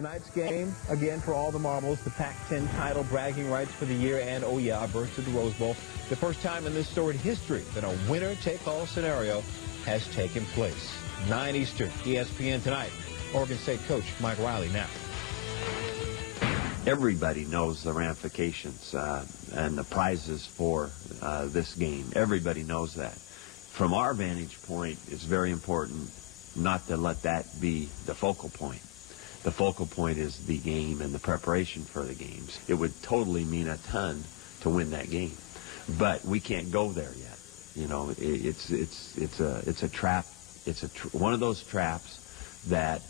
tonight's game, again, for all the marbles, the Pac-10 title, bragging rights for the year, and, oh yeah, a berth to the Rose Bowl. The first time in this storied history that a winner-take-all scenario has taken place. 9 Eastern, ESPN tonight. Oregon State coach Mike Riley now. Everybody knows the ramifications and the prizes for this game. Everybody knows that. From our vantage point, it's very important not to let that be the focal point. The focal point is the game and the preparation for the games. It would totally mean a ton to win that game, but we can't go there yet. You know, it's a trap. It's one of those traps that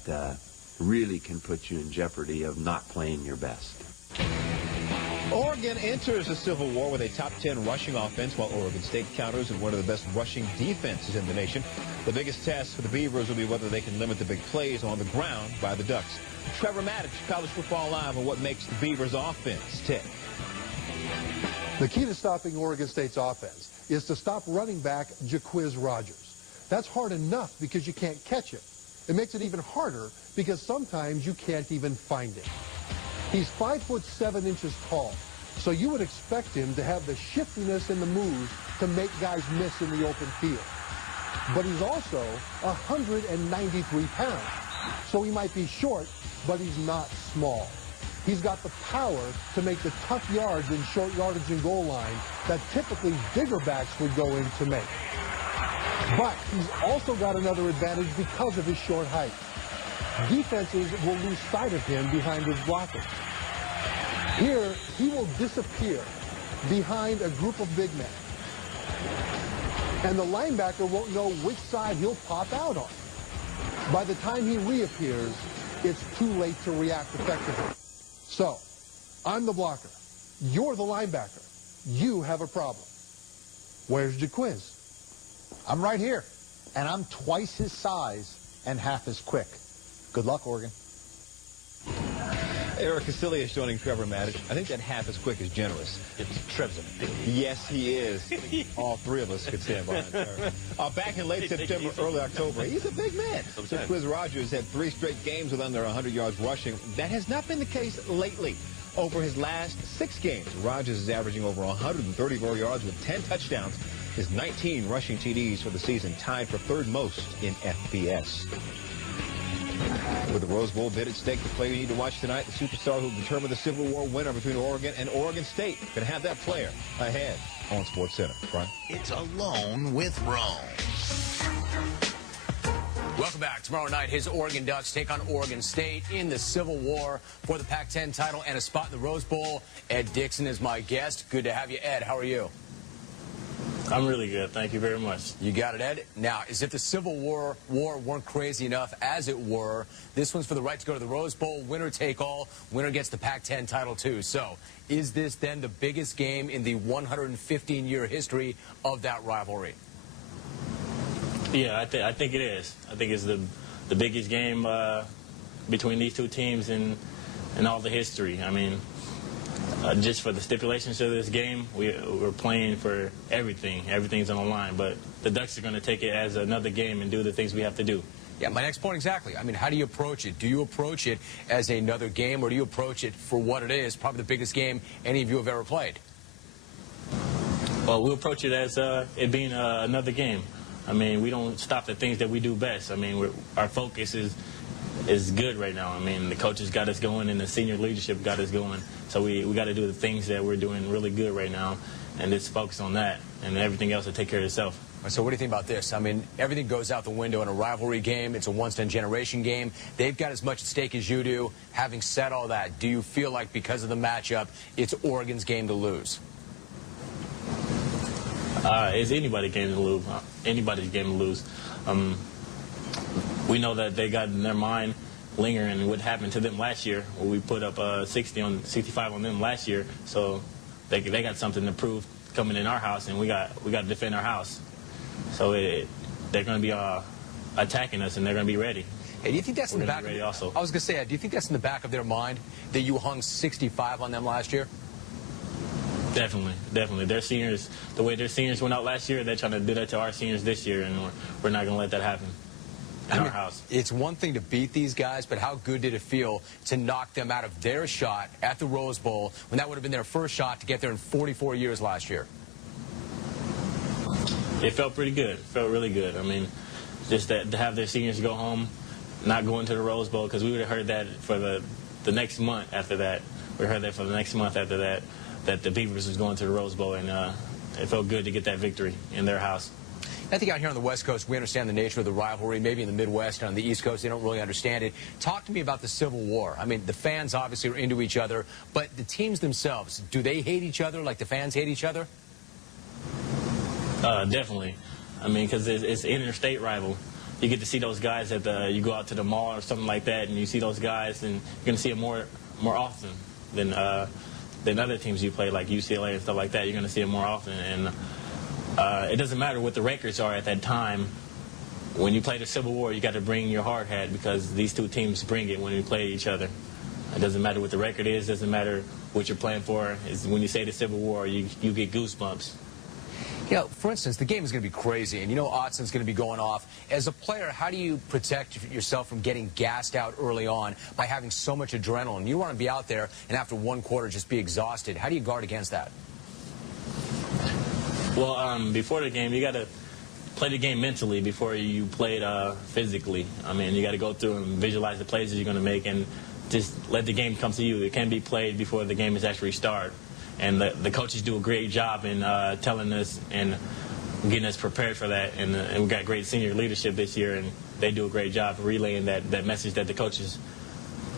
really can put you in jeopardy of not playing your best. Oregon enters the Civil War with a top 10 rushing offense, while Oregon State counters in one of the best rushing defenses in the nation. The biggest test for the Beavers will be whether they can limit the big plays on the ground by the Ducks. Trevor Maddich, College Football Live, on what makes the Beavers' offense tick. The key to stopping Oregon State's offense is to stop running back Jaquiz Rogers. That's hard enough because you can't catch it. It makes it even harder because sometimes you can't even find him. He's 5'7" tall, so you would expect him to have the shiftiness and the moves to make guys miss in the open field. But he's also 193 pounds, so he might be short, but he's not small. He's got the power to make the tough yards in short yardage and goal line that typically bigger backs would go in to make. But he's also got another advantage because of his short height. Defenses will lose sight of him behind his blockers. Here, he will disappear behind a group of big men. And the linebacker won't know which side he'll pop out on. By the time he reappears, it's too late to react effectively. So, I'm the blocker. You're the linebacker. You have a problem. Where's Jaquiz? I'm right here, and I'm twice his size and half as quick. Good luck, Oregon. Eric Casillas joining Trevor Maddich. I think that half as quick is generous. Trev's a big. Yes, he is. All three of us could stand behind Trevor. Back in late September, early October, he's a big man. Jaquiz Rogers had 3 straight games with under 100 yards rushing. That has not been the case lately. Over his last 6 games, Rogers is averaging over 134 yards with 10 touchdowns. His 19 rushing TDs for the season, tied for 3rd most in FBS. With the Rose Bowl bid at stake, the player you need to watch tonight, the superstar who will determine the Civil War winner between Oregon and Oregon State. Going to have that player ahead on SportsCenter. Brian? It's Alone with Rome. Welcome back. Tomorrow night, his Oregon Ducks take on Oregon State in the Civil War for the Pac-10 title and a spot in the Rose Bowl. Ed Dixon is my guest. Good to have you, Ed. How are you? I'm really good. Thank you very much. You got it, Ed. Now, as if the Civil War weren't crazy enough, as it were, this one's for the right to go to the Rose Bowl. Winner take all. Winner gets the Pac-10 title, too. So, is this then the biggest game in the 115-year history of that rivalry? Yeah, I think it is. I think it's the biggest game between these two teams in all the history. I mean, just for the stipulations of this game, we're playing for everything. Everything's on the line. But the Ducks are going to take it as another game and do the things we have to do. Yeah, my next point exactly. I mean, how do you approach it? Do you approach it as another game, or do you approach it for what it is, probably the biggest game any of you have ever played? Well, we'll approach it as it being another game. I mean, we don't stop the things that we do best. I mean, our focus is good right now. I mean, the coaches got us going and the senior leadership got us going. So we got to do the things that we're doing really good right now and just focus on that, and everything else will take care of itself. So what do you think about this? I mean, everything goes out the window in a rivalry game. It's a once-in-a-generation game. They've got as much at stake as you do. Having said all that, do you feel like because of the matchup, it's Oregon's game to lose? It's anybody's game to lose. Anybody's game to lose. We know that they got in their mind lingering what happened to them last year. We put up 65 on them last year, so they got something to prove coming in our house, and we got to defend our house. So they're going to be attacking us, and they're going to be ready. Hey, do you think that's in the back? Also, I was going to say, do you think that's in the back of their mind that you hung 65 on them last year? Definitely, definitely. Their seniors, the way their seniors went out last year, they're trying to do that to our seniors this year, and we're not going to let that happen. in our house. It's one thing to beat these guys, but how good did it feel to knock them out of their shot at the Rose Bowl when that would have been their first shot to get there in 44 years last year? It felt pretty good. It felt really good. I mean, just that to have their seniors go home, not going to the Rose Bowl, because we would have heard that for the next month after that. We heard that for the next month after that, that the Beavers was going to the Rose Bowl, and it felt good to get that victory in their house. I think out here on the West Coast, we understand the nature of the rivalry. Maybe in the Midwest and on the East Coast, they don't really understand it. Talk to me about the Civil War. I mean, the fans obviously are into each other, but the teams themselves, do they hate each other like the fans hate each other? Definitely. I mean, because it's an interstate rival. You get to see those guys at you go out to the mall or something like that, and you see those guys, and you're going to see them more often than other teams you play, like UCLA and stuff like that. You're going to see them more often, and it doesn't matter what the records are at that time. When you play the Civil War, you got to bring your hard hat, because these two teams bring it when you play each other. It doesn't matter what the record is. Doesn't matter what you're playing for. When you say the Civil War, you get goosebumps. You know, for instance, the game is going to be crazy, and you know Otson's going to be going off. As a player, how do you protect yourself from getting gassed out early on by having so much adrenaline? You want to be out there and after one quarter just be exhausted. How do you guard against that? Well, before the game, you got to play the game mentally before you play it physically. I mean, you got to go through and visualize the plays that you're going to make and just let the game come to you. It can be played before the game is actually started. And the coaches do a great job in telling us and getting us prepared for that. And we got great senior leadership this year, and they do a great job relaying that message that the coaches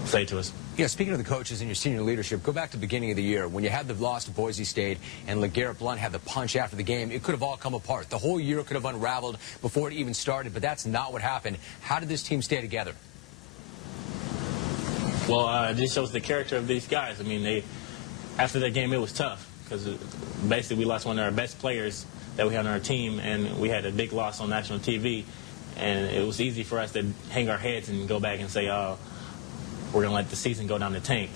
say to us. Yeah, speaking of the coaches and your senior leadership, go back to the beginning of the year when you had the loss to Boise State and LeGarrette Blount had the punch after the game. It could have all come apart. The whole year could have unraveled before it even started, but that's not what happened. How did this team stay together? Well, this shows the character of these guys. I mean, after that game, it was tough because basically we lost one of our best players that we had on our team, and we had a big loss on national TV. And it was easy for us to hang our heads and go back and say, oh, we're going to let the season go down the tank.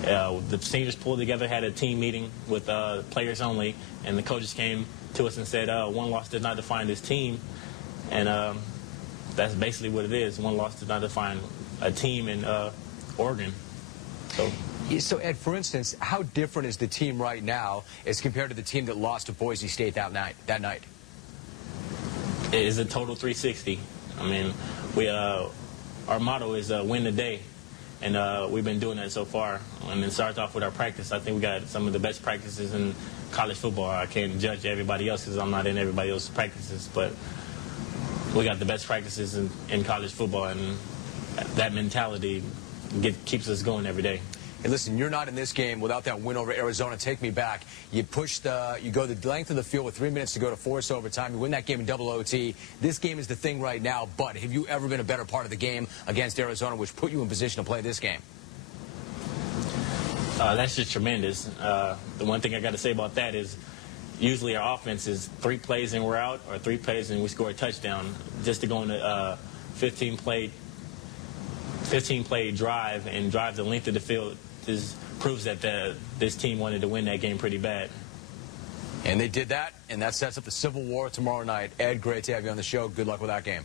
The seniors pulled together, had a team meeting with players only, and the coaches came to us and said, one loss did not define this team. And that's basically what it is. One loss did not define a team in Oregon. So, Ed, for instance, how different is the team right now as compared to the team that lost to Boise State that night? It is a total 360. I mean, our motto is win the day, and we've been doing that so far. And it starts off with our practice. I think we got some of the best practices in college football. I can't judge everybody else because I'm not in everybody else's practices, but we got the best practices in college football, and that mentality keeps us going every day. And listen, you're not in this game without that win over Arizona. Take me back. You go the length of the field with 3 minutes to go to force overtime. You win that game in double OT. This game is the thing right now, but have you ever been a better part of the game against Arizona, which put you in position to play this game? That's just tremendous. The one thing I got to say about that is usually our offense is 3 plays and we're out, or 3 plays and we score a touchdown. Just to go on a 15-play drive and drive the length of the field proves that this team wanted to win that game pretty bad. And they did that, and that sets up the Civil War tomorrow night. Ed, great to have you on the show. Good luck with that game.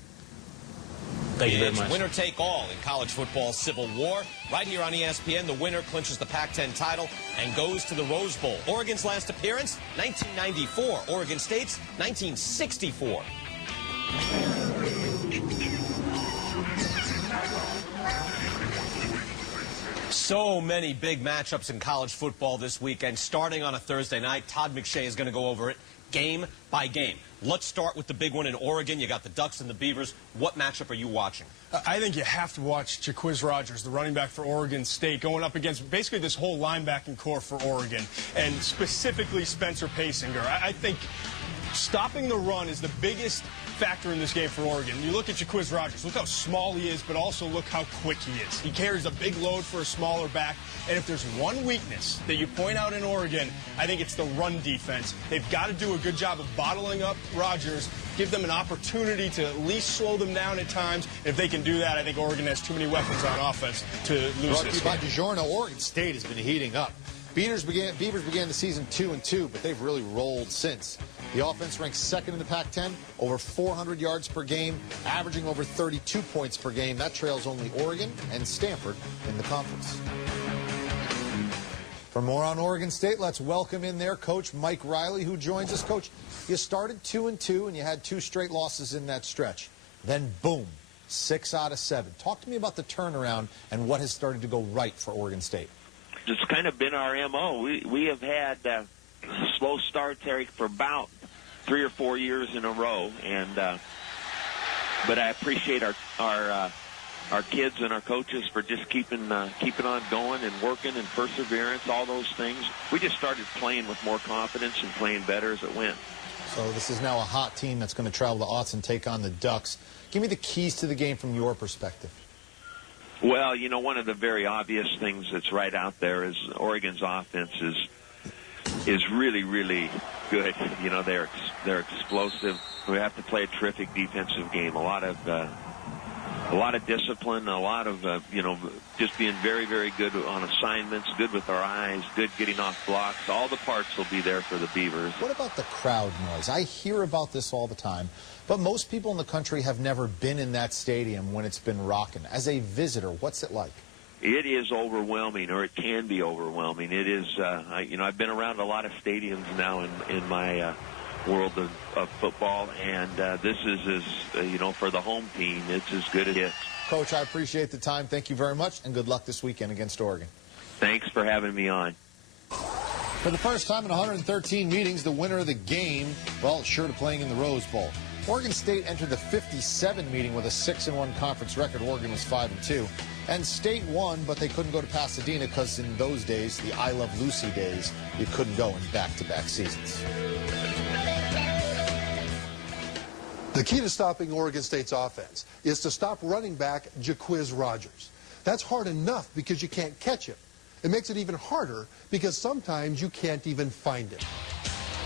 Thank you very much. It's winner take all in college football Civil War. Right here on ESPN, the winner clinches the Pac-10 title and goes to the Rose Bowl. Oregon's last appearance, 1994. Oregon State's 1964. So many big matchups in college football this weekend. Starting on a Thursday night, Todd McShay is going to go over it game by game. Let's start with the big one in Oregon. You got the Ducks and the Beavers. What matchup are you watching? I think you have to watch Jaquiz Rogers, the running back for Oregon State, going up against basically this whole linebacking core for Oregon, and specifically Spencer Pasinger. I think stopping the run is the biggest factor in this game for Oregon. You look at Jaquiz Rogers, look how small he is, but also look how quick he is. He carries a big load for a smaller back, and if there's one weakness that you point out in Oregon, I think it's the run defense. They've got to do a good job of bottling up Rogers, give them an opportunity to at least slow them down at times. If they can do that, I think Oregon has too many weapons on offense to lose this game. By DiGiorno, Oregon State has been heating up. Beavers began the season 2-2, but they've really rolled since. The offense ranks second in the Pac-10, over 400 yards per game, averaging over 32 points per game. That trails only Oregon and Stanford in the conference. For more on Oregon State, let's welcome in their coach, Mike Riley, who joins us. Coach, you started 2-2, and you had 2 straight losses in that stretch. Then, boom, 6 out of 7. Talk to me about the turnaround and what has started to go right for Oregon State. It's kind of been our MO. We have had slow starts, Eric, for about 3 or 4 years in a row, and but I appreciate our kids and our coaches for just keeping on going and working and perseverance, all those things. We just started playing with more confidence and playing better as it went. So this is now a hot team that's going to travel to Autzen and take on the Ducks. Give me the keys to the game from your perspective. Well, you know, one of the very obvious things that's right out there is Oregon's offense is really, really good. You know, they're explosive. We have to play a terrific defensive game. A lot of discipline, a lot of you know, just being very, very good on assignments, good with our eyes, good getting off blocks. All the parts will be there for the Beavers. What about the crowd noise? I hear about this all the time, but most people in the country have never been in that stadium when it's been rocking. As a visitor, what's it like? It is overwhelming, or it can be overwhelming. It is, you know, I've been around a lot of stadiums now in my world of football, and this is, you know, for the home team, it's as good as it gets. Coach, I appreciate the time. Thank you very much, and good luck this weekend against Oregon. Thanks for having me on. For the first time in 113 meetings, the winner of the game, well, sure to playing in the Rose Bowl. Oregon State entered the 57 meeting with a 6-1 conference record. Oregon was 5-2. And State won, but they couldn't go to Pasadena because in those days, the I Love Lucy days, you couldn't go in back-to-back seasons. The key to stopping Oregon State's offense is to stop running back Jacquizz Rodgers. That's hard enough because you can't catch him. It makes it even harder because sometimes you can't even find him.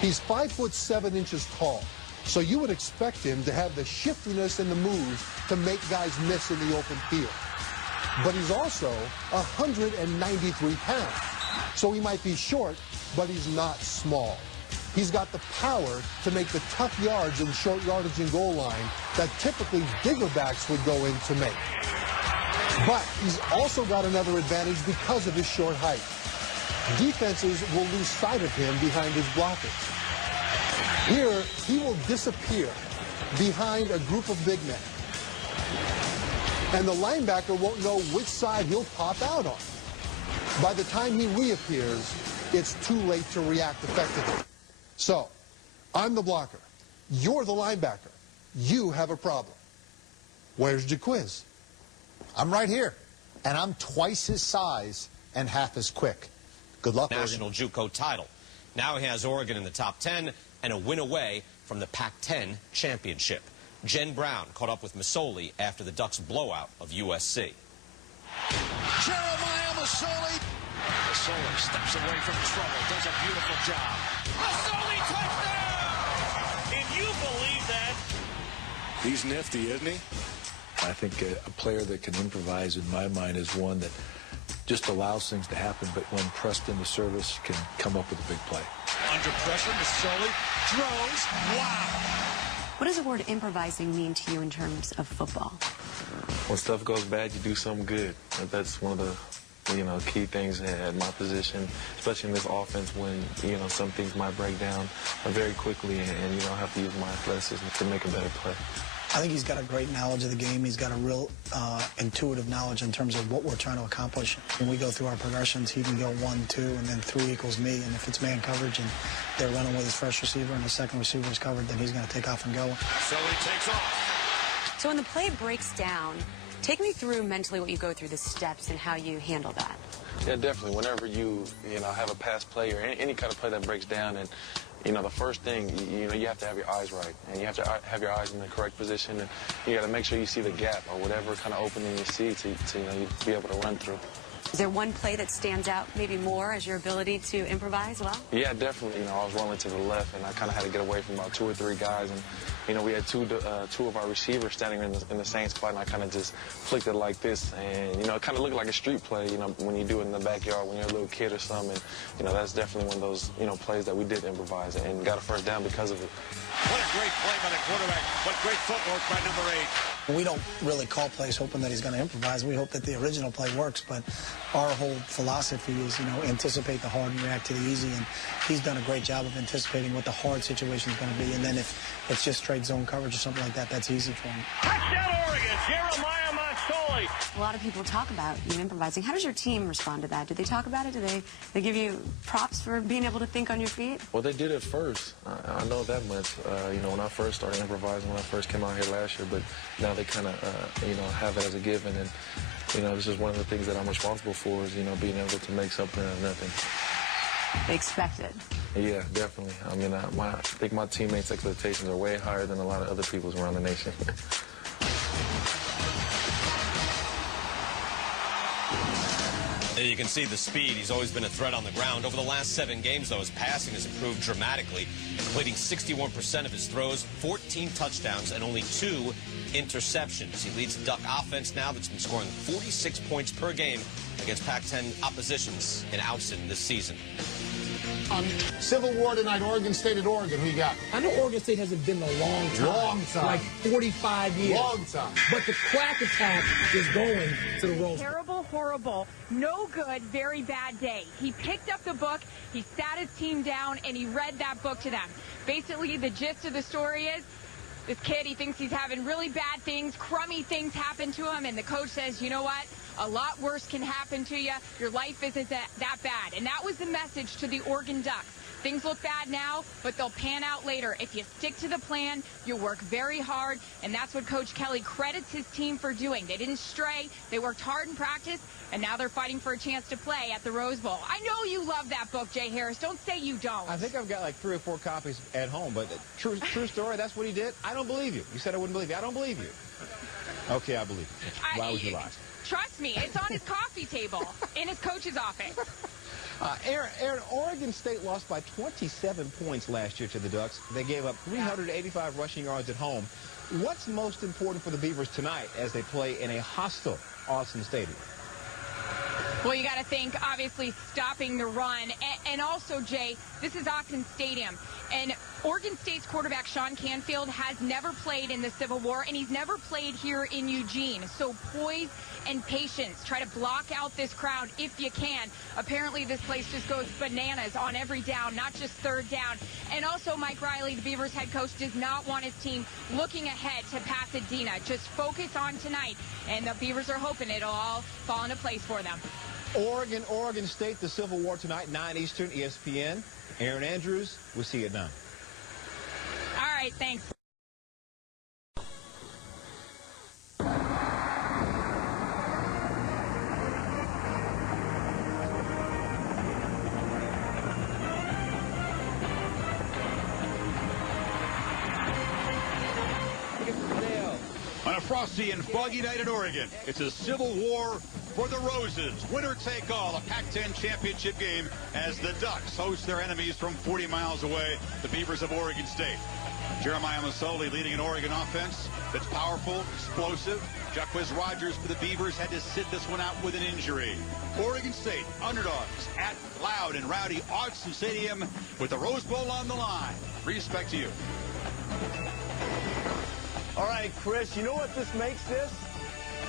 He's 5'7" tall, so you would expect him to have the shiftiness and the moves to make guys miss in the open field. But he's also 193 pounds, so he might be short, but he's not small. He's got the power to make the tough yards and short yardage and goal line that typically bigger backs would go in to make. But he's also got another advantage because of his short height. Defenses will lose sight of him behind his blockers. Here, he will disappear behind a group of big men. And the linebacker won't know which side he'll pop out on. By the time he reappears, it's too late to react effectively. So, I'm the blocker. You're the linebacker. You have a problem. Where's Jacquizz? I'm right here, and I'm twice his size and half as quick. Good luck, National JUCO title. Now he has Oregon in the top 10 and a win away from the Pac-10 championship. Jen Brown caught up with Masoli after the Ducks' blowout of USC. Jeremiah Masoli. Masoli steps away from trouble, does a beautiful job. Masoli touchdown! Can you believe that? He's nifty, isn't he? I think a player that can improvise, in my mind, is one that just allows things to happen, but when pressed into service, can come up with a big play. Under pressure, Masoli throws. Wow! What does the word improvising mean to you in terms of football? When stuff goes bad, you do something good. That's one of the, key things at my position, especially in this offense when, some things might break down very quickly and have to use my athleticism to make a better play. I think he's got a great knowledge of the game. He's got a real intuitive knowledge in terms of what we're trying to accomplish. When we go through our progressions, he can go 1, 2, and then 3 equals me. And if it's man coverage and they're running with his first receiver and the second receiver is covered, then he's going to take off and go. So he takes off. So when the play breaks down, take me through mentally what you go through, the steps, and how you handle that. Yeah, definitely. Whenever you have a pass play or any kind of play that breaks down, and the first thing, you have to have your eyes right, and you have to have your eyes in the correct position, and you got to make sure you see the gap or whatever kind of opening you see to you be able to run through. Is there one play that stands out maybe more as your ability to improvise well? Yeah, definitely. I was rolling to the left, and I kind of had to get away from about 2 or 3 guys. And, we had two of our receivers standing in the same spot, and I kind of just flicked it like this. And, it kind of looked like a street play, when you do it in the backyard when you're a little kid or something. And, that's definitely one of those, plays that we did improvise and got a first down because of it. What a great play by the quarterback. What great footwork by number 8. We don't really call plays hoping that he's going to improvise. We hope that the original play works, but our whole philosophy is, anticipate the hard and react to the easy, and he's done a great job of anticipating what the hard situation is going to be, and then if it's just straight zone coverage or something like that, that's easy for him. Touchdown Oregon, Jeremiah Masoli. A lot of people talk about you improvising. How does your team respond to that? Do they talk about it? Do they give you props for being able to think on your feet? Well, they did at first. I know that much. When I first started improvising, when I first came out here last year, but now they kind of, have it as a given. And, this is one of the things that I'm responsible for is, being able to make something out of nothing. They expect it. Yeah, definitely. I think my teammates' expectations are way higher than a lot of other people's around the nation. There you can see the speed. He's always been a threat on the ground. Over the last 7 games, though, his passing has improved dramatically, completing 61% of his throws, 14 touchdowns, and only 2 interceptions. He leads the Duck offense now that's been scoring 46 points per game against Pac-10 oppositions in Outson this season. Civil War tonight, Oregon State at Oregon. Who you got? I know Oregon State hasn't been a long time. Long time. Like 45 years. Long time. But the crack attack is going to the Rose Bowl. Terrible, horrible, no good, very bad day. He picked up the book, he sat his team down, and he read that book to them. Basically, the gist of the story is, this kid, he thinks he's having really bad things, crummy things happen to him, and the coach says, you know what? A lot worse can happen to you. Your life isn't that bad. And that was the message to the Oregon Ducks. Things look bad now, but they'll pan out later. If you stick to the plan, you'll work very hard, and that's what Coach Kelly credits his team for doing. They didn't stray. They worked hard in practice, and now they're fighting for a chance to play at the Rose Bowl. I know you love that book, Jay Harris. Don't say you don't. I think I've got like 3 or 4 copies at home, but true story, that's what he did. I don't believe you. You said I wouldn't believe you. I don't believe you. Okay, I believe you. Why would you lie? Trust me, it's on his coffee table in his coach's office. Aaron, Oregon State lost by 27 points last year to the Ducks. They gave up 385 rushing yards at home. What's most important for the Beavers tonight as they play in a hostile Austin Stadium? Well, you got to think, obviously, stopping the run. And also, Jay, this is Austin Stadium. And Oregon State's quarterback, Sean Canfield, has never played in the Civil War, and he's never played here in Eugene. So poise and patience. Try to block out this crowd if you can. Apparently, this place just goes bananas on every down, not just third down. And also, Mike Riley, the Beavers head coach, does not want his team looking ahead to Pasadena. Just focus on tonight, and the Beavers are hoping it'll all fall into place for them. Oregon State, the Civil War tonight, 9 Eastern, ESPN. Aaron Andrews, we'll see you at 9. All right, thanks. On a frosty and foggy night in Oregon, it's a Civil War for the Roses. Winner take all, a Pac-10 championship game as the Ducks host their enemies from 40 miles away, the Beavers of Oregon State. Jeremiah Masoli leading an Oregon offense that's powerful, explosive. Jacquizz Rodgers for the Beavers had to sit this one out with an injury. Oregon State, underdogs at loud and rowdy Austin Stadium with the Rose Bowl on the line. Respect to you. All right, Chris, you know what this makes this?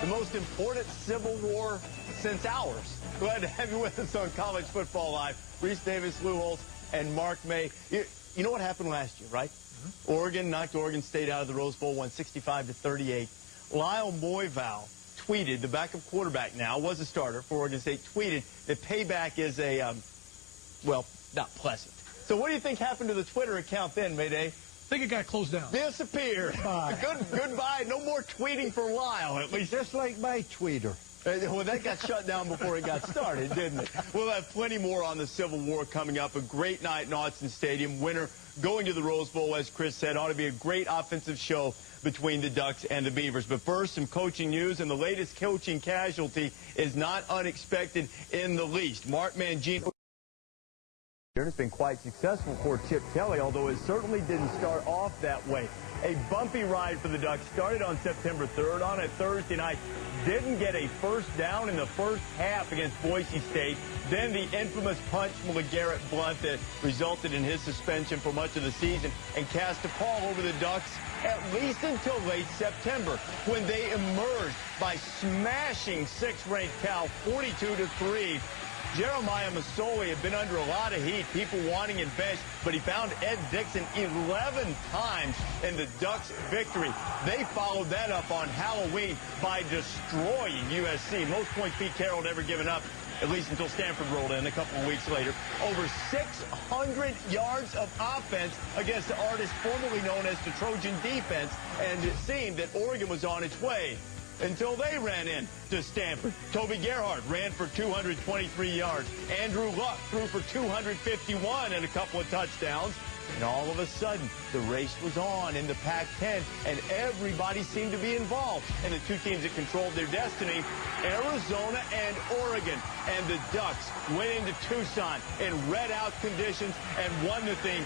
The most important Civil War since ours. Glad to have you with us on College Football Live. Reese Davis, Lou Holtz, and Mark May. You know what happened last year, right? Mm-hmm. Oregon knocked Oregon State out of the Rose Bowl, won 65-38. Lyle Moyval tweeted, the backup quarterback now, was a starter for Oregon State, tweeted that payback is well, not pleasant. So what do you think happened to the Twitter account then, Mayday? I think it got closed down. Disappeared. Goodbye. No more tweeting for Lyle, at least. Just like my tweeter. Well, that got shut down before it got started, didn't it? We'll have plenty more on the Civil War coming up. A great night in Austin Stadium. Winner going to the Rose Bowl, as Chris said, ought to be a great offensive show between the Ducks and the Beavers. But first, some coaching news, and the latest coaching casualty is not unexpected in the least. Mark Mangino has been quite successful for Chip Kelly, although it certainly didn't start off that way. A bumpy ride for the Ducks started on September 3rd on a Thursday night. Didn't get a first down in the first half against Boise State. Then the infamous punch from LeGarrette Blount that resulted in his suspension for much of the season and cast a pall over the Ducks at least until late September, when they emerged by smashing 6th-ranked Cal 42-3. Jeremiah Masoli had been under a lot of heat, people wanting him benched, but he found Ed Dixon 11 times in the Ducks' victory. They followed that up on Halloween by destroying USC. Most points Pete Carroll had ever given up, at least until Stanford rolled in a couple of weeks later. Over 600 yards of offense against the artist formerly known as the Trojan defense, and it seemed that Oregon was on its way until they ran in to Stanford. Toby Gerhardt ran for 223 yards. Andrew Luck threw for 251 and a couple of touchdowns. And all of a sudden, the race was on in the Pac-10, and everybody seemed to be involved. And the two teams that controlled their destiny, Arizona and Oregon. And the Ducks went into Tucson in red-out conditions and won the thing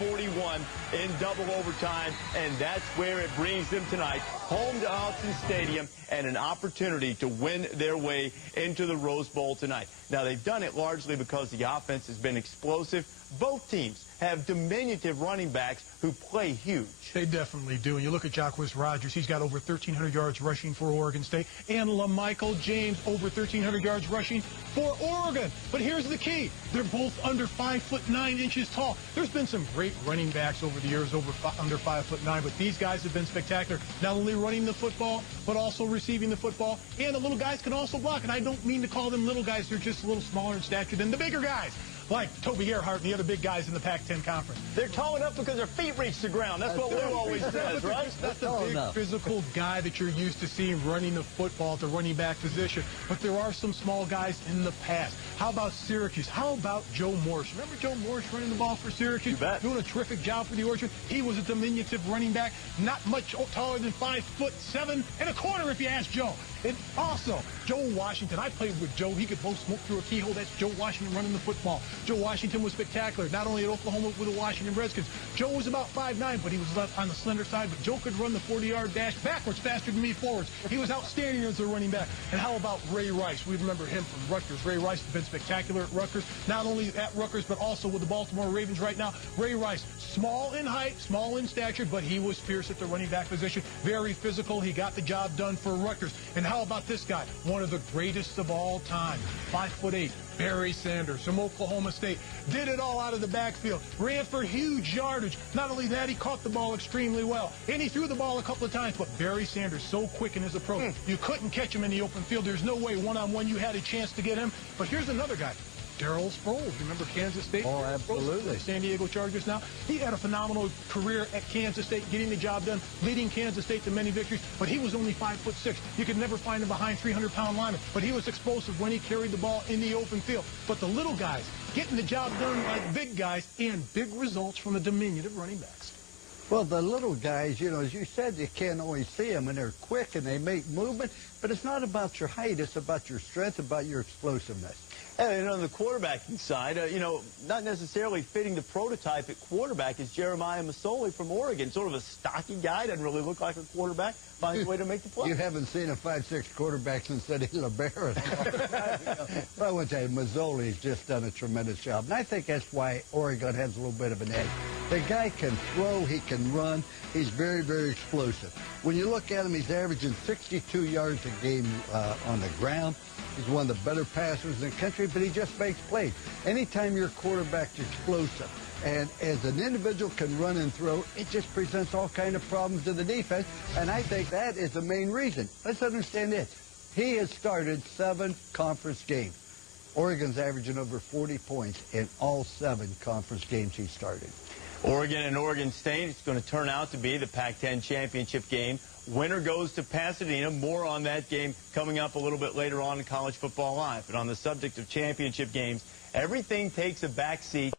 44-41 in double overtime. And that's where it brings them tonight, home to Autzen Stadium, and an opportunity to win their way into the Rose Bowl tonight. Now, they've done it largely because the offense has been explosive. Both teams have diminutive running backs who play huge. They definitely do. And you look at Jacquizz Rodgers, he's got over 1,300 yards rushing for Oregon State. And LaMichael James, over 1,300 yards rushing for Oregon. But here's the key. They're both under 5'9" tall. There's been some great running backs over the years under 5'9", but these guys have been spectacular. Not only running the football, but also receiving the football. And the little guys can also block. And I don't mean to call them little guys. They're just a little smaller in stature than the bigger guys, like Toby Gerhardt and the other big guys in the Pac-10 conference. They're tall enough because their feet reach the ground. That's what Lou always says, right? That's the big physical guy that you're used to seeing running the football at the running back position. But there are some small guys in the past. How about Syracuse? How about Joe Morris? Remember Joe Morris running the ball for Syracuse? You bet. Doing a terrific job for the Orchard. He was a diminutive running back, not much taller than 5'7" and a quarter if you ask Joe. And also, Joe Washington. I played with Joe. He could blow smoke through a keyhole. That's Joe Washington running the football. Joe Washington was spectacular, not only at Oklahoma with the Washington Redskins. Joe was about 5'9", but he was on the slender side. But Joe could run the 40-yard dash backwards faster than me forwards. He was outstanding as a running back. And how about Ray Rice? We remember him from Rutgers. Ray Rice has been spectacular at Rutgers, not only at Rutgers, but also with the Baltimore Ravens right now. Ray Rice, small in height, small in stature, but he was fierce at the running back position. Very physical. He got the job done for Rutgers. And how about this guy? One of the greatest of all time, 5'8", Barry Sanders from Oklahoma State. Did it all out of the backfield. Ran for huge yardage. Not only that, he caught the ball extremely well. And he threw the ball a couple of times. But Barry Sanders, so quick in his approach. You couldn't catch him in the open field. There's no way one-on-one you had a chance to get him. But here's another guy. Darryl Sproles. Remember Kansas State? Oh, absolutely. San Diego Chargers now. He had a phenomenal career at Kansas State, getting the job done, leading Kansas State to many victories, but he was only 5'6". You could never find him behind 300-pound linemen, but he was explosive when he carried the ball in the open field. But the little guys getting the job done like big guys, and big results from the diminutive running backs. Well, the little guys, you know, as you said, you can't always see them, and they're quick and they make movement, but it's not about your height, it's about your strength, about your explosiveness. And on the quarterbacking side, you know, not necessarily fitting the prototype at quarterback is Jeremiah Masoli from Oregon. Sort of a stocky guy, doesn't really look like a quarterback, finds a way to make the play. You haven't seen a 5'6" quarterback since Eddie LeBaron. But I want to tell you, Mazzoli's just done a tremendous job. And I think that's why Oregon has a little bit of an edge. The guy can throw, he can run, he's very, very explosive. When you look at him, he's averaging 62 yards a game on the ground. He's one of the better passers in the country, but he just makes plays. Anytime your quarterback's explosive, and as an individual can run and throw, it just presents all kind of problems to the defense, and I think that is the main reason. Let's understand this. He has started 7 conference games. Oregon's averaging over 40 points in all 7 conference games he started. Oregon and Oregon State, it's going to turn out to be the Pac-10 championship game. Winner goes to Pasadena. More on that game coming up a little bit later on in College Football Live. But on the subject of championship games, everything takes a back seat.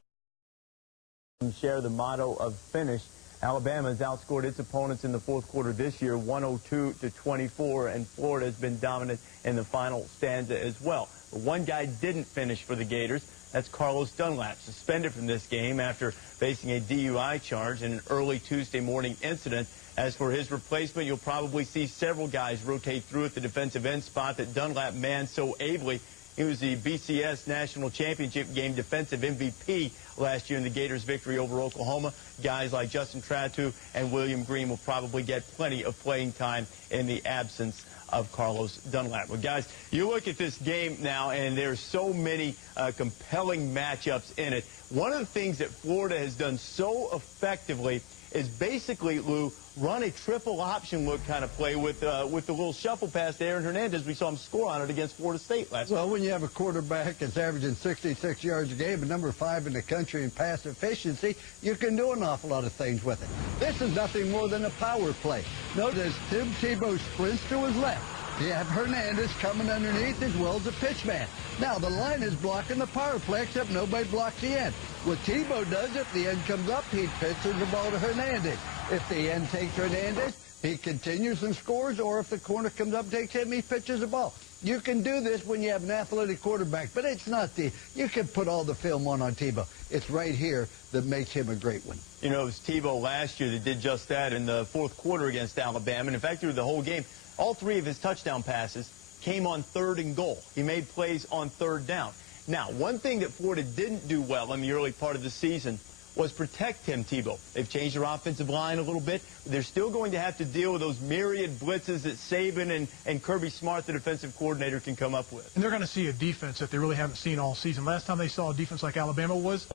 Share the motto of finish Alabama has outscored its opponents in the fourth quarter this year 102-24, and Florida has been dominant in the final stanza as well. But one guy didn't finish for the Gators. That's Carlos Dunlap, suspended from this game after facing a DUI charge in an early Tuesday morning incident. As for his replacement, you'll probably see several guys rotate through at the defensive end spot that Dunlap manned so ably. He was the BCS National Championship Game defensive MVP last year in the Gators' victory over Oklahoma. Guys like Justin Tratu and William Green will probably get plenty of playing time in the absence of Carlos Dunlap. Well, guys, you look at this game now, and there's so many compelling matchups in it. One of the things that Florida has done so effectively is basically, Lou, run a triple option look kind of play with the little shuffle pass to Aaron Hernandez. We saw him score on it against Florida State last night. Well, when you have a quarterback that's averaging 66 yards a game and number 5 in the country in pass efficiency, you can do an awful lot of things with it. This is nothing more than a power play. Notice Tim Tebow sprints to his left. You have Hernandez coming underneath as well as a pitch man. Now, the line is blocking the power play, except nobody blocks the end. What Tebow does, if the end comes up, he pitches the ball to Hernandez. If the end takes Hernandez, he continues and scores, or if the corner comes up, takes him, he pitches the ball. You can do this when you have an athletic quarterback, but it's not you can put all the film on Tebow. It's right here that makes him a great one. You know, it was Tebow last year that did just that in the fourth quarter against Alabama. And in fact, through the whole game, all 3 of his touchdown passes came on 3rd and goal. He made plays on 3rd down. Now, one thing that Florida didn't do well in the early part of the season was protect Tim Tebow. They've changed their offensive line a little bit. They're still going to have to deal with those myriad blitzes that Saban and Kirby Smart, the defensive coordinator, can come up with. And they're going to see a defense that they really haven't seen all season. Last time they saw a defense like Alabama was...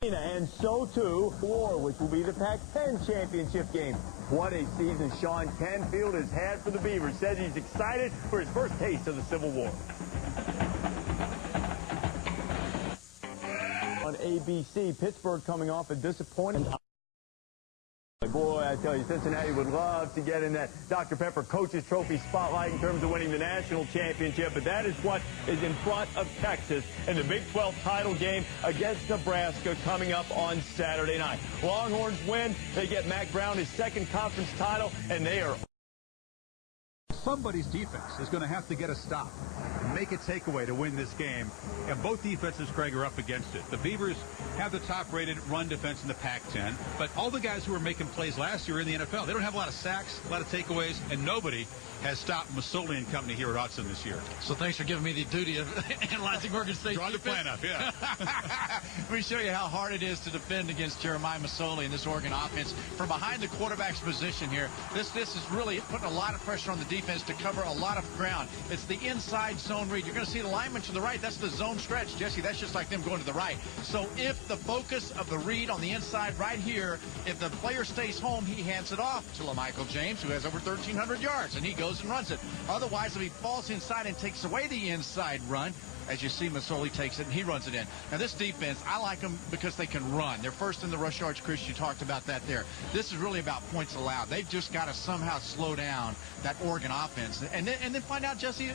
And so, too, which will be the Pac-10 championship game. What a season Sean Canfield has had for the Beavers. Says he's excited for his first taste of the Civil War. On ABC, Pittsburgh coming off a disappointing... Boy, I tell you, Cincinnati would love to get in that Dr. Pepper Coaches Trophy spotlight in terms of winning the national championship, but that is what is in front of Texas in the Big 12 title game against Nebraska coming up on Saturday night. Longhorns win. They get Mac Brown his 2nd conference title, and they are... Somebody's defense is going to have to get a stop, make a takeaway to win this game, and both defenses, Craig, are up against it. The Beavers have the top-rated run defense in the Pac-10, but all the guys who were making plays last year in the NFL, they don't have a lot of sacks, a lot of takeaways, and nobody has stopped Masoli and company here at Autzen this year. So thanks for giving me the duty of analyzing Oregon State. Draw the plan up, yeah. Let me show you how hard it is to defend against Jeremiah Masoli and this Oregon offense. From behind the quarterback's position here, this is really putting a lot of pressure on the defense to cover a lot of ground. It's the inside zone read. You're going to see the lineman to the right. That's the zone stretch, Jesse. That's just like them going to the right. So if the focus of the read on the inside right here, if the player stays home, he hands it off to LaMichael James, who has over 1,300 yards, and he goes and runs it. Otherwise, if he falls inside and takes away the inside run, as you see, Masoli takes it and he runs it in. Now, this defense, I like them because they can run. They're first in the rush yards, Chris. You talked about that there. This is really about points allowed. They've just got to somehow slow down that Oregon offense. And then find out, Jesse,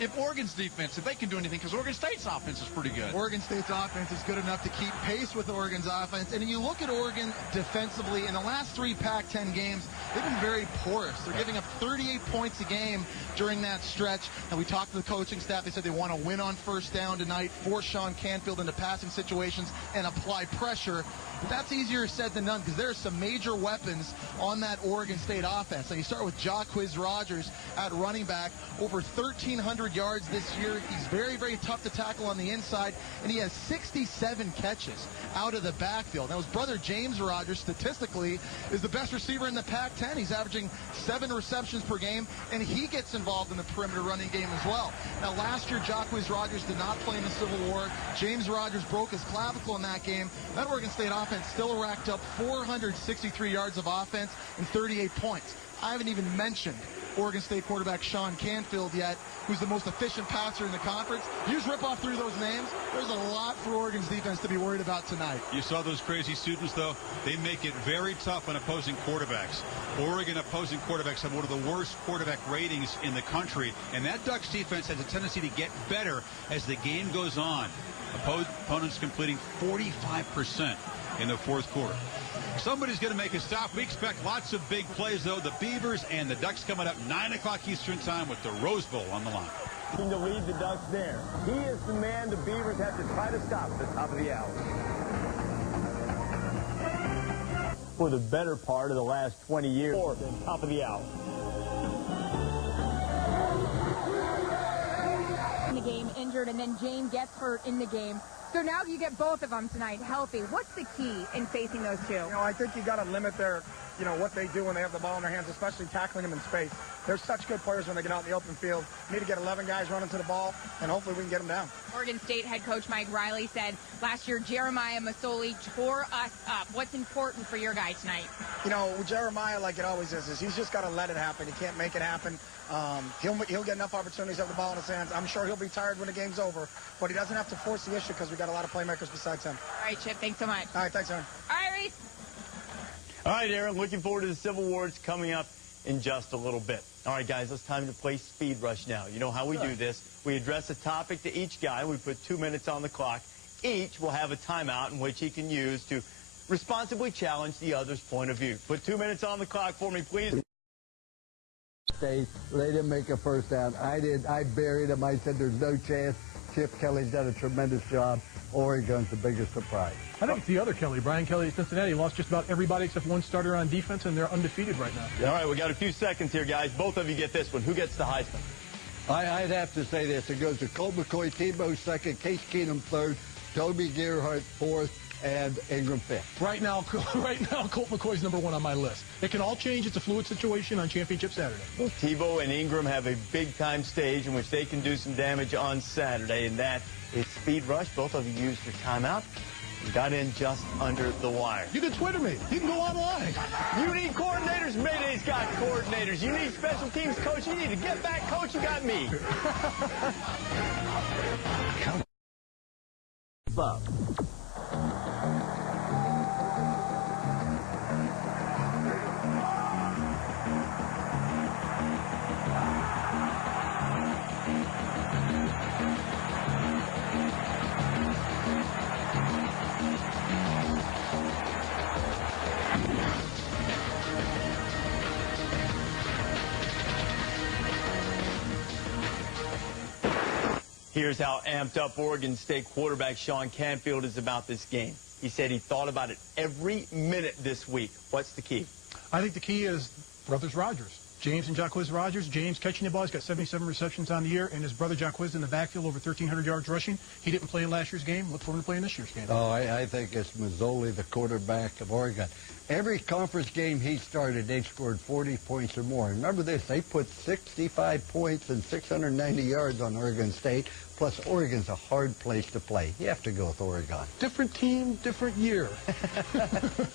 if Oregon's defense, if they can do anything, because Oregon State's offense is pretty good. Oregon State's offense is good enough to keep pace with Oregon's offense. And you look at Oregon defensively, in the last 3 Pac-10 games, they've been very porous. They're giving up 38 points a game during that stretch. And we talked to the coaching staff. They said they want to win on first down tonight, force Sean Canfield into passing situations, and apply pressure. But that's easier said than done because there are some major weapons on that Oregon State offense. And you start with Jacquizz Rodgers at running back, over 1,300 yards this year. He's very, very tough to tackle on the inside, and he has 67 catches out of the backfield. Now, his brother James Rodgers, statistically, is the best receiver in the Pac-10. He's averaging 7 receptions per game, and he gets involved in the perimeter running game as well. Now, last year, Jacquizz Rodgers did not play in the Civil War. James Rodgers broke his clavicle in that game. That Oregon State offense still racked up 463 yards of offense and 38 points. I haven't even mentioned Oregon State quarterback Sean Canfield yet, who's the most efficient passer in the conference. You just rip off through those names. There's a lot for Oregon's defense to be worried about tonight. You saw those crazy students, though. They make it very tough on opposing quarterbacks. Oregon opposing quarterbacks have one of the worst quarterback ratings in the country, and that Ducks defense has a tendency to get better as the game goes on. Opponents completing 45% in the fourth quarter. Somebody's going to make a stop. We expect lots of big plays, though. The Beavers and the Ducks coming up 9 o'clock Eastern time with the Rose Bowl on the line. To lead the Ducks there. He is the man the Beavers have to try to stop at the top of the hour. For the better part of the last 20 years. Top of the hour. In the game, injured, and then James gets hurt in the game. So now you get both of them tonight healthy. What's the key in facing those two? I think you got to limit their, what they do when they have the ball in their hands, especially tackling them in space. They're such good players when they get out in the open field. We need to get 11 guys running to the ball, and hopefully we can get them down. Oregon State head coach Mike Riley said last year Jeremiah Masoli tore us up. What's important for your guy tonight? With Jeremiah, like it always is he's just got to let it happen. He can't make it happen. He'll get enough opportunities to have the ball in his hands. I'm sure he'll be tired when the game's over, but he doesn't have to force the issue because we got a lot of playmakers besides him. All right, Chip, thanks so much. All right, thanks, Aaron. All right, Reese. All right, Aaron, looking forward to the Civil Wars coming up in just a little bit. All right, guys, it's time to play Speed Rush now. You know how we do this. We address a topic to each guy. We put 2 minutes on the clock. Each will have a timeout in which he can use to responsibly challenge the other's point of view. Put 2 minutes on the clock for me, please. They didn't make a first down. I did. I buried them. I said there's no chance. Chip Kelly's done a tremendous job. Oregon's the biggest surprise. I think it's the other Kelly. Brian Kelly of Cincinnati lost just about everybody except one starter on defense, and they're undefeated right now. All right, we got a few seconds here, guys. Both of you get this one. Who gets the Heisman? I'd have to say this. It goes to Colt McCoy, Tebow second, Case Keenum third, Toby Gerhardt fourth, and Ingram fifth. Right now, Colt McCoy's number one on my list. It can all change. It's a fluid situation on Championship Saturday. Well, Tebow and Ingram have a big-time stage in which they can do some damage on Saturday, and that is Speed Rush. Both of you used your timeout. You got in just under the wire. You can Twitter me. You can go online. You need coordinators. Mayday's got coordinators. You need special teams coach. You need to get back coach. You got me. Up. Here's how amped up Oregon State quarterback Sean Canfield is about this game. He said he thought about it every minute this week. What's the key? I think the key is brothers Rogers. James and Jacquizz Rogers. James catching the ball. He's got 77 receptions on the year, and his brother Jacquizz in the backfield over 1,300 yards rushing. He didn't play in last year's game. Look for him to play in this year's game. Oh, I think it's Mazzoli, the quarterback of Oregon. Every conference game he started, they scored 40 points or more. Remember this, they put 65 points and 690 yards on Oregon State, plus Oregon's a hard place to play. You have to go with Oregon. Different team, different year.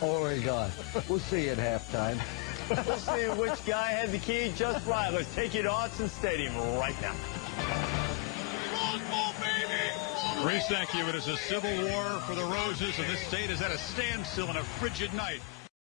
Oregon. We'll see you at halftime. We'll see which guy had the key just right. Let's take you to Autzen Stadium right now. Reese, thank you. It is a civil war for the Roses, and this state is at a standstill on a frigid night.